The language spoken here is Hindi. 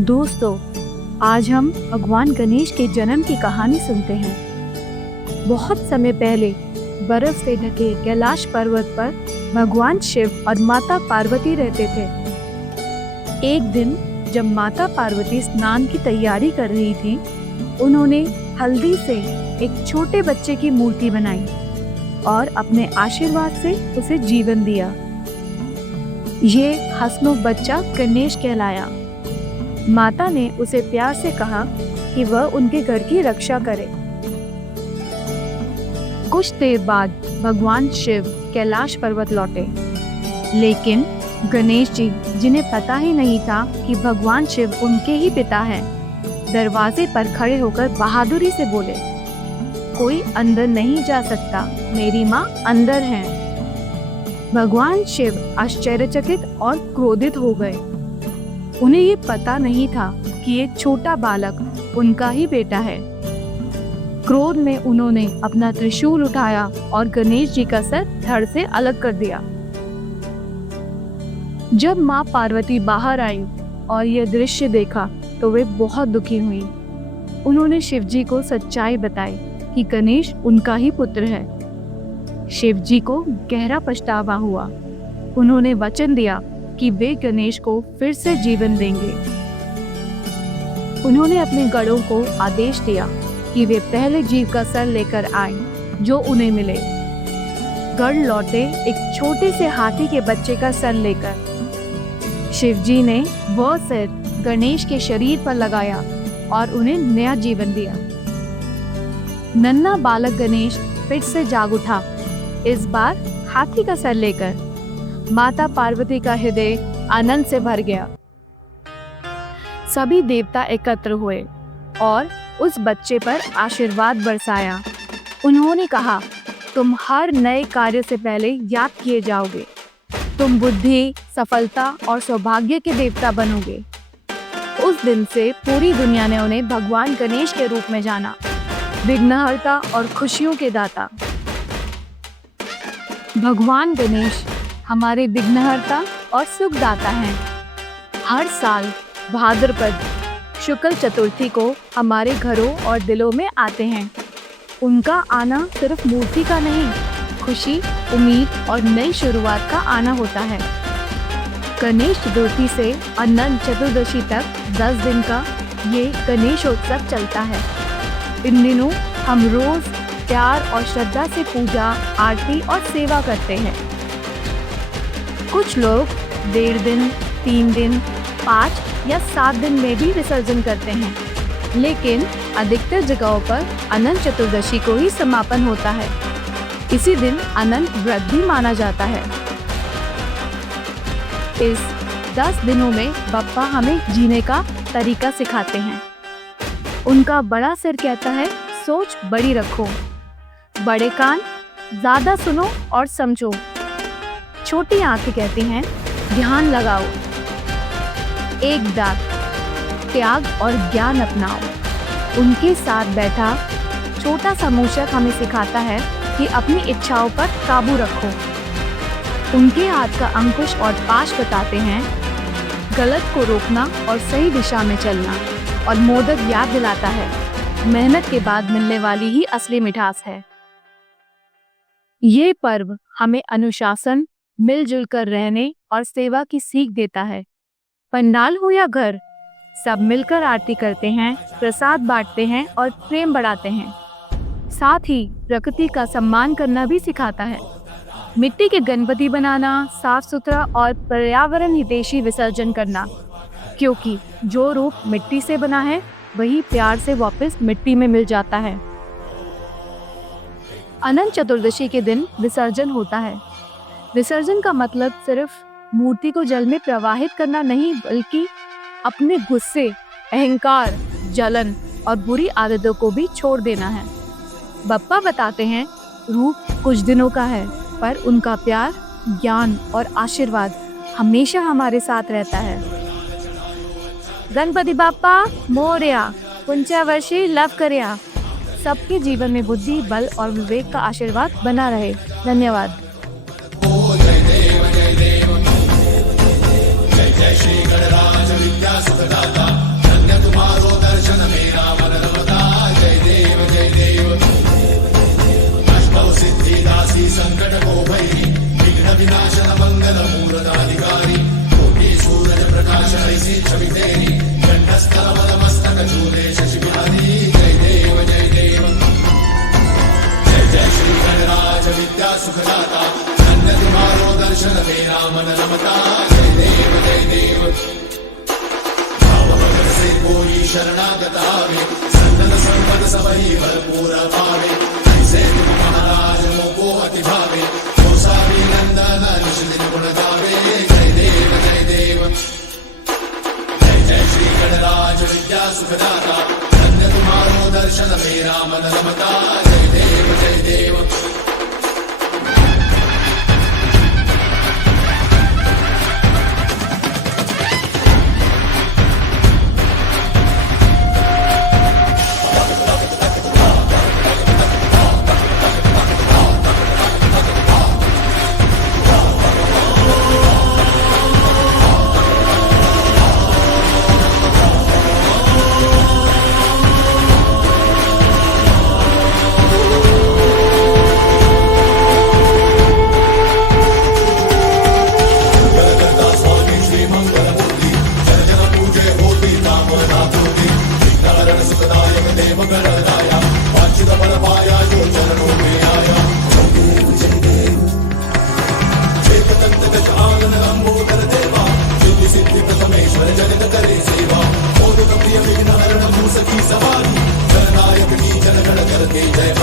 दोस्तों, आज हम भगवान गणेश के जन्म की कहानी सुनते हैं। बहुत समय पहले बर्फ से ढके कैलाश पर्वत पर भगवान शिव और माता पार्वती रहते थे। एक दिन जब माता पार्वती स्नान की तैयारी कर रही थी, उन्होंने हल्दी से एक छोटे बच्चे की मूर्ति बनाई और अपने आशीर्वाद से उसे जीवन दिया। ये हंसमुख बच्चा गणेश कहलाया। माता ने उसे प्यार से कहा कि वह उनके घर की रक्षा करे। कुछ देर बाद भगवान शिव कैलाश पर्वत लौटे, लेकिन गणेश जी, जिन्हें पता ही नहीं था कि भगवान शिव उनके ही पिता हैं, दरवाजे पर खड़े होकर बहादुरी से बोले, कोई अंदर नहीं जा सकता, मेरी माँ अंदर हैं। भगवान शिव आश्चर्यचकित और क्रोधित हो गए। उन्हें ये पता नहीं था कि ये छोटा बालक उनका ही बेटा है। क्रोध में उन्होंने अपना त्रिशूल उठाया और गणेश जी का सर धड़ से अलग कर दिया। जब माँ पार्वती बाहर आई और यह दृश्य देखा तो वे बहुत दुखी हुई। उन्होंने शिव जी को सच्चाई बताई कि गणेश उनका ही पुत्र है। शिव जी को गहरा पछतावा हुआ। उन्होंने वचन दिया कि वे गणेश को फिर से जीवन देंगे। उन्होंने अपने गढ़ों को आदेश दिया कि वे पहले जीव का सर लेकर आएं जो उन्हें मिले। गढ़ लौटे एक छोटे से हाथी के बच्चे का सर लेकर। शिव जी ने वह सिर गणेश के शरीर पर लगाया और उन्हें नया जीवन दिया। नन्हा बालक गणेश फिर से जाग उठा, इस बार हाथी का सर लेकर। माता पार्वती का हृदय आनंद से भर गया। सभी देवता एकत्र हुए और उस बच्चे पर आशीर्वाद बरसाया। उन्होंने कहा, तुम हर नए कार्य से पहले याद किए जाओगे। तुम बुद्धि, सफलता और सौभाग्य के देवता बनोगे। उस दिन से पूरी दुनिया ने उन्हें भगवान गणेश के रूप में जाना, विघ्नहर्ता और खुशियों के दाता। भगवान गणेश हमारे विघ्नहर्ता और सुखदाता हैं। हर साल भाद्रपद शुक्ल चतुर्थी को हमारे घरों और दिलों में आते हैं। उनका आना सिर्फ मूर्ति का नहीं, खुशी, उम्मीद और नई शुरुआत का आना होता है। गणेश चतुर्थी से अनंत चतुर्दशी तक 10 दिन का ये गणेशोत्सव चलता है। इन दिनों हम रोज प्यार और श्रद्धा से पूजा, आरती और सेवा करते हैं। कुछ लोग 1.5 दिन, 3 दिन, 5 या 7 दिन में भी विसर्जन करते हैं, लेकिन अधिकतर जगहों पर अनंत चतुर्दशी को ही समापन होता है। इसी दिन अनंत व्रत भी माना जाता है। इस 10 दिनों में बप्पा हमें जीने का तरीका सिखाते हैं। उनका बड़ा सिर कहता है, सोच बड़ी रखो। बड़े कान, ज्यादा सुनो और समझो। छोटी आंखें कहती हैं, ध्यान लगाओ। एक दांत, त्याग और ज्ञान अपनाओ। उनके साथ बैठा छोटा सा मूषक हमें सिखाता है कि अपनी इच्छाओं पर काबू रखो। उनके हाथ का अंकुश और पाश बताते हैं गलत को रोकना और सही दिशा में चलना। और मोदक याद दिलाता है, मेहनत के बाद मिलने वाली ही असली मिठास है। ये पर्व हमें अनुशासन, मिलजुल कर रहने और सेवा की सीख देता है। पंडाल हो या घर, सब मिलकर आरती करते हैं, प्रसाद बांटते हैं और प्रेम बढ़ाते हैं। साथ ही प्रकृति का सम्मान करना भी सिखाता है। मिट्टी के गणपति बनाना, साफ सुथरा और पर्यावरण हितैषी विसर्जन करना, क्योंकि जो रूप मिट्टी से बना है वही प्यार से वापस मिट्टी में मिल जाता है। अनंत चतुर्दशी के दिन विसर्जन होता है। विसर्जन का मतलब सिर्फ मूर्ति को जल में प्रवाहित करना नहीं, बल्कि अपने गुस्से, अहंकार, जलन और बुरी आदतों को भी छोड़ देना है। बप्पा बताते हैं, रूप कुछ दिनों का है, पर उनका प्यार, ज्ञान और आशीर्वाद हमेशा हमारे साथ रहता है। गणपति बाप्पा मोरया, पुंचा वर्षी लव करया। सबके जीवन में बुद्धि, बल और विवेक का आशीर्वाद बना रहे। धन्यवाद। जय श्री गणराज विद्या सुखदाता। सुखदाता धन्य तुम्हारो दर्शन मेरा मन रमता जय देव जय देव। जय